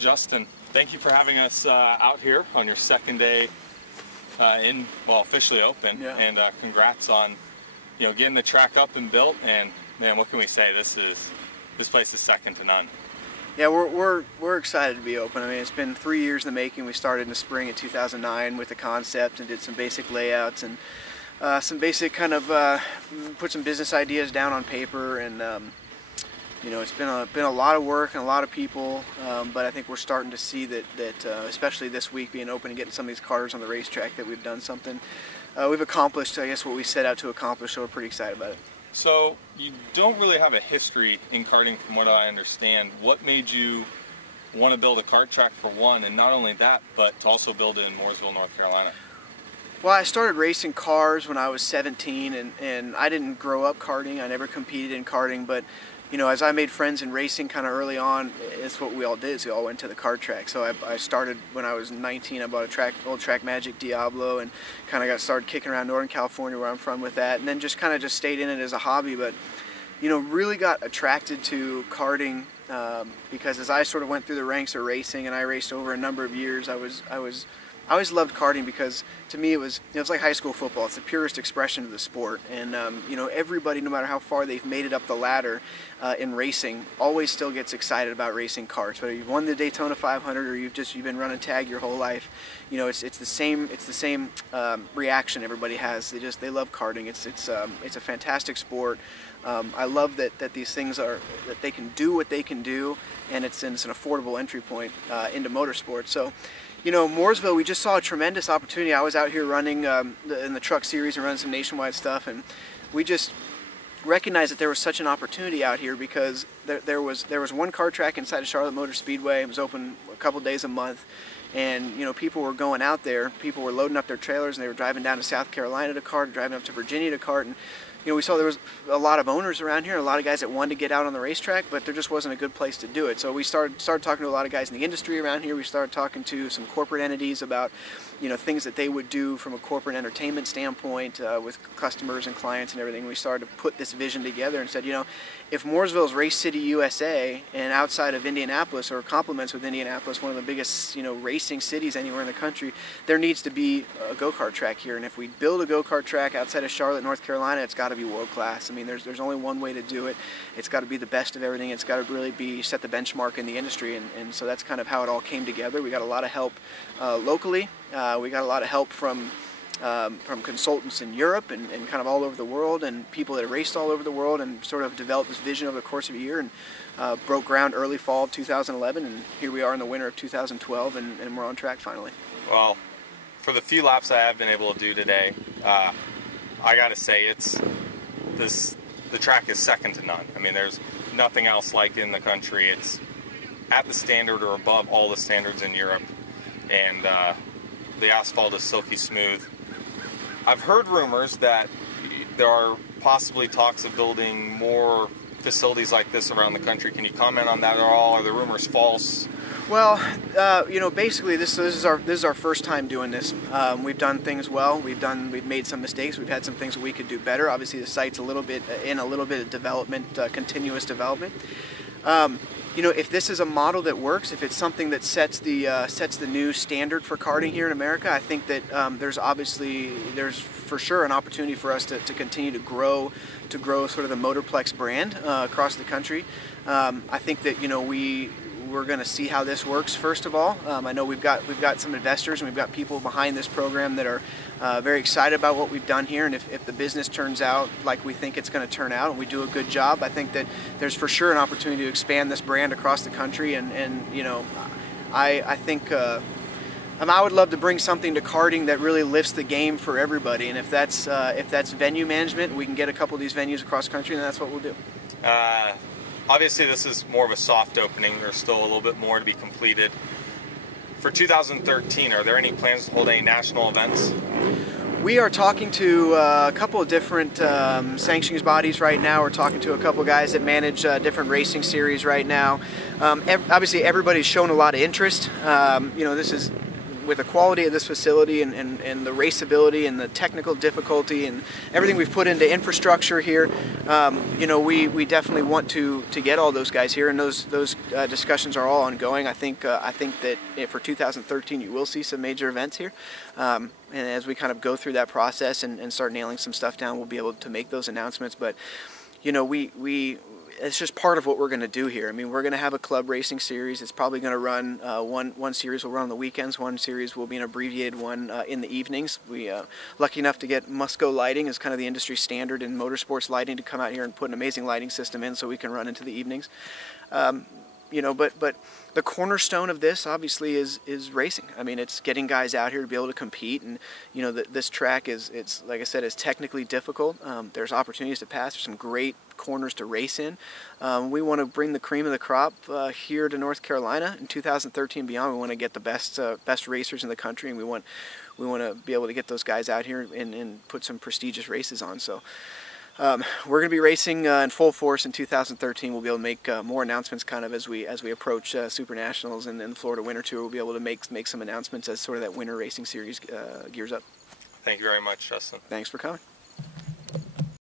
Justin, thank you for having us out here on your second day officially open. Yeah. And congrats on, getting the track up and built. And man, what can we say? This place is second to none. Yeah, we're excited to be open. I mean, it's been 3 years in the making. We started in the spring of 2009 with the concept and did some basic layouts and some basic kind of put some business ideas down on paper. And it's been a lot of work and a lot of people, but I think we're starting to see that especially this week being open and getting some of these cars on the racetrack, that we've done something. We've accomplished, I guess, what we set out to accomplish, so we're pretty excited about it. So you don't really have a history in karting from what I understand. What made you want to build a kart track for one, and not only that, but to also build it in Mooresville, North Carolina? Well, I started racing cars when I was 17, and I didn't grow up karting. I never competed in karting, but as I made friends in racing kind of early on, it's what we all did. So we all went to the kart track. So I started when I was 19. I bought a old Track Magic Diablo, and kind of got started kicking around Northern California, where I'm from, with that. And then just stayed in it as a hobby. But really got attracted to karting because as I sort of went through the ranks of racing, and I raced over a number of years, I always loved karting because to me it was like high school football. It's the purest expression of the sport, and everybody, no matter how far they've made it up the ladder in racing, always still gets excited about racing karts. Whether you've won the Daytona 500 or you've been running tag your whole life, it's the same reaction everybody has. They love karting. It's a fantastic sport. I love that these things that they can do what they can do, and it's an affordable entry point into motorsports. So. Mooresville, we just saw a tremendous opportunity. I was out here running in the truck series and running some nationwide stuff, and we just recognized that there was such an opportunity out here because there was one kart track inside of Charlotte Motor Speedway. It was open a couple days a month, and people were going out there. People were loading up their trailers, and they were driving down to South Carolina to kart, driving up to Virginia to kart, and we saw there was a lot of owners around here, a lot of guys that wanted to get out on the racetrack, but there just wasn't a good place to do it. So we started talking to a lot of guys in the industry around here. We started talking to some corporate entities about things that they would do from a corporate entertainment standpoint with customers and clients and everything. We started to put this vision together and said, if Mooresville's Race City, USA, and outside of Indianapolis, or complements with Indianapolis, one of the biggest racing cities anywhere in the country, there needs to be a go-kart track here. And if we build a go-kart track outside of Charlotte, North Carolina, it's got to be world class. I mean, there's only one way to do it. It's got to be the best of everything. It's got to really set the benchmark in the industry, and so that's kind of how it all came together. We got a lot of help locally. We got a lot of help from consultants in Europe and kind of all over the world, and people that have raced all over the world, and sort of developed this vision over the course of a year, and broke ground early fall of 2011, and here we are in the winter of 2012, and we're on track finally. Well, for the few laps I have been able to do today, I gotta say the track is second to none. I mean, there's nothing else like it in the country. It's at the standard or above all the standards in Europe, and the asphalt is silky smooth. I've heard rumors that there are possibly talks of building more facilities like this around the country. Can you comment on that at all? Are the rumors false? Well, basically this is our first time doing this. We've done things well. We've made some mistakes. We've had some things that we could do better. Obviously, the site's a little bit of development, continuous development. If this is a model that works, if it's something that sets the new standard for karting here in America, I think that there's for sure an opportunity for us to continue to grow sort of the Motorplex brand across the country. I think that we're going to see how this works first of all. I know we've got some investors and we've got people behind this program that are very excited about what we've done here, and if the business turns out like we think it's going to turn out and we do a good job, I think that there's for sure an opportunity to expand this brand across the country, and I think I would love to bring something to karting that really lifts the game for everybody, and if that's venue management, we can get a couple of these venues across the country, then that's what we'll do. Obviously, this is more of a soft opening. There's still a little bit more to be completed. For 2013, are there any plans to hold any national events? We are talking to a couple of different sanctions bodies right now. We're talking to a couple of guys that manage different racing series right now. Obviously, everybody's shown a lot of interest. This is with the quality of this facility and the raceability and the technical difficulty and everything we've put into infrastructure here, you know, we definitely want to get all those guys here, and those discussions are all ongoing. I think that for 2013 you will see some major events here, and as we kind of go through that process and start nailing some stuff down, we'll be able to make those announcements. But you know, it's just part of what we're going to do here. I mean, we're going to have a club racing series. It's probably going to run, one series will run on the weekends, one series will be an abbreviated one in the evenings. We lucky enough to get Musco lighting as kind of the industry standard in motorsports lighting to come out here and put an amazing lighting system in so we can run into the evenings. You know, but the cornerstone of this obviously is racing. I mean, it's getting guys out here to be able to compete, and you know, this track it's like I said, is technically difficult. There's opportunities to pass. There's some great corners to race in. We want to bring the cream of the crop here to North Carolina in 2013 and beyond. We want to get the best racers in the country, and we want to be able to get those guys out here and put some prestigious races on. So. We're going to be racing in full force in 2013. We'll be able to make more announcements kind of as we approach Super Nationals and the Florida Winter Tour. We'll be able to make some announcements as sort of that winter racing series gears up. Thank you very much, Justin. Thanks for coming.